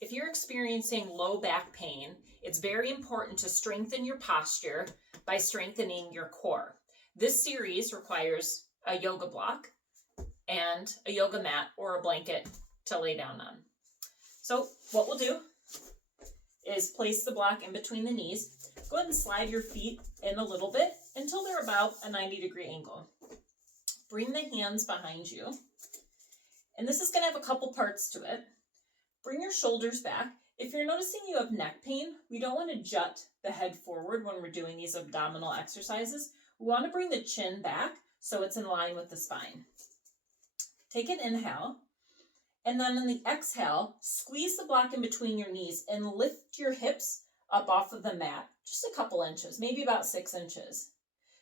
If you're experiencing low back pain, it's very important to strengthen your posture by strengthening your core. This series requires a yoga block and a yoga mat or a blanket to lay down on. So what we'll do is place the block in between the knees. Go ahead and slide your feet in a little bit until they're about a 90-degree angle. Bring the hands behind you. And this is going to have a couple parts to it. Bring your shoulders back. If you're noticing you have neck pain, we don't want to jut the head forward when we're doing these abdominal exercises. We want to bring the chin back so it's in line with the spine. Take an inhale, and then on the exhale, squeeze the block in between your knees and lift your hips up off of the mat, just a couple inches, maybe about 6 inches.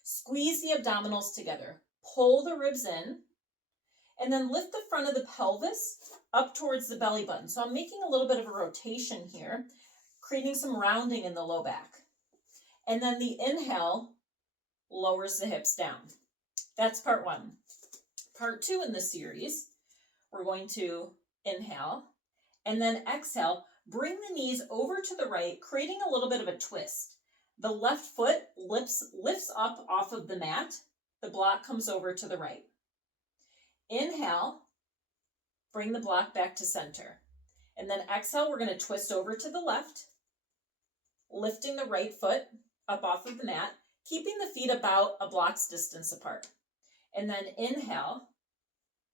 Squeeze the abdominals together. Pull the ribs in, and then lift the front of the pelvis up towards the belly button. So I'm making a little bit of a rotation here, creating some rounding in the low back. And then the inhale lowers the hips down. That's part one. Part two in this series, we're going to inhale and then exhale. Bring the knees over to the right, creating a little bit of a twist. The left foot lifts up off of the mat. The block comes over to the right. Inhale, bring the block back to center. And then exhale, we're going to twist over to the left, lifting the right foot up off of the mat, keeping the feet about a block's distance apart. And then inhale,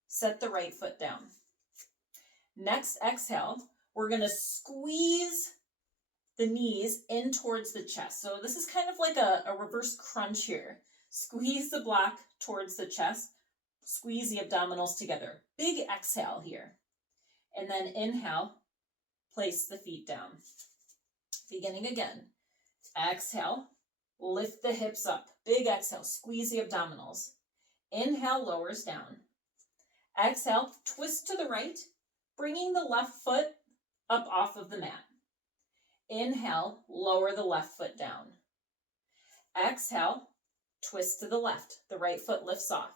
set the right foot down. Next exhale, we're going to squeeze the knees in towards the chest. So this is kind of like a reverse crunch here. Squeeze the block towards the chest. Squeeze the abdominals together. Big exhale here. And then inhale, place the feet down. Beginning again. Exhale, lift the hips up. Big exhale, squeeze the abdominals. Inhale, lowers down. Exhale, twist to the right, bringing the left foot up off of the mat. Inhale, lower the left foot down. Exhale, twist to the left. The right foot lifts off.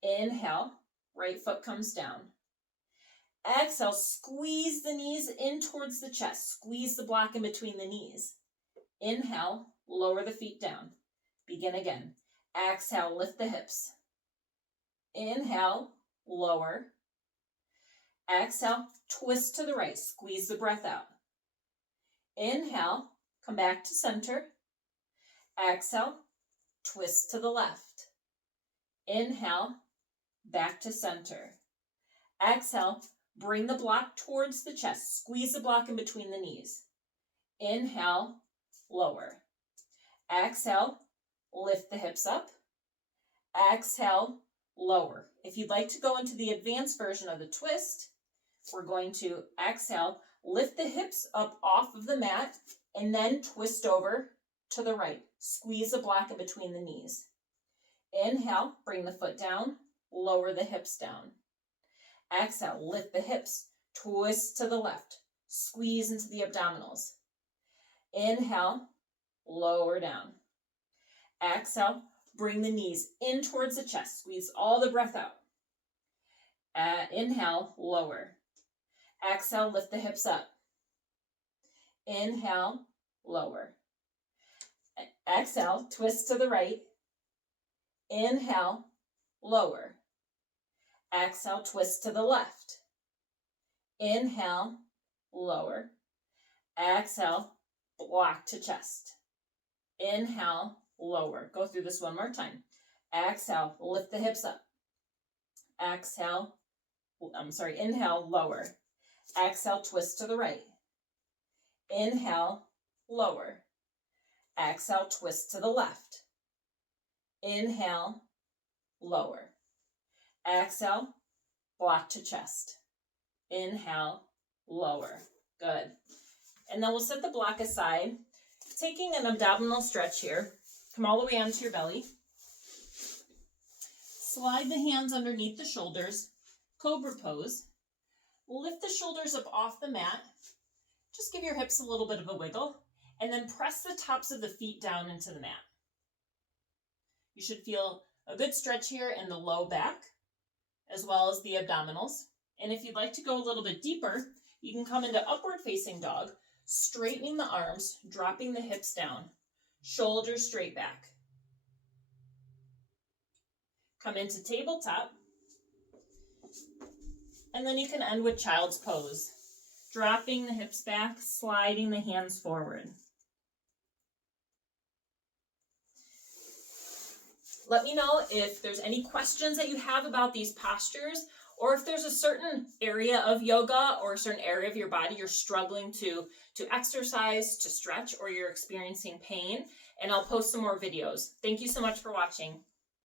Inhale, right foot comes down. Exhale, squeeze the knees in towards the chest. Squeeze the block in between the knees. Inhale, lower the feet down. Begin again. Exhale, lift the hips. Inhale, lower. Exhale, twist to the right. Squeeze the breath out. Inhale, come back to center. Exhale, twist to the left. Inhale, back to center. Exhale, bring the block towards the chest. Squeeze the block in between the knees. Inhale, lower. Exhale, lift the hips up. Exhale, lower. If you'd like to go into the advanced version of the twist, we're going to exhale, lift the hips up off of the mat, and then twist over to the right. Squeeze the block in between the knees. Inhale, bring the foot down, lower the hips down. Exhale, lift the hips, twist to the left, squeeze into the abdominals. Inhale, lower down. Exhale, bring the knees in towards the chest, squeeze all the breath out. Inhale, lower. Exhale, lift the hips up. Inhale, lower. Exhale, twist to the right. Inhale, lower. Exhale, twist to the left. Inhale, lower. Exhale, block to chest. Inhale, lower. Go through this one more time. Exhale, lift the hips up. Inhale, lower. Exhale, twist to the right. Inhale, lower. Exhale, twist to the left. Inhale, lower. Exhale, block to chest. Inhale, lower. Good. And then we'll set the block aside. Taking an abdominal stretch here. Come all the way onto your belly. Slide the hands underneath the shoulders. Cobra pose. Lift the shoulders up off the mat. Just give your hips a little bit of a wiggle. And then press the tops of the feet down into the mat. You should feel a good stretch here in the low back, as well as the abdominals. And if you'd like to go a little bit deeper, You can come into upward facing dog, straightening the arms, dropping the hips down, shoulders straight back. Come into tabletop, and then you can end with child's pose, dropping the hips back, sliding the hands forward. Let me know if there's any questions that you have about these postures, or if there's a certain area of yoga or a certain area of your body you're struggling to exercise, to stretch, or you're experiencing pain, and I'll post some more videos. Thank you so much for watching.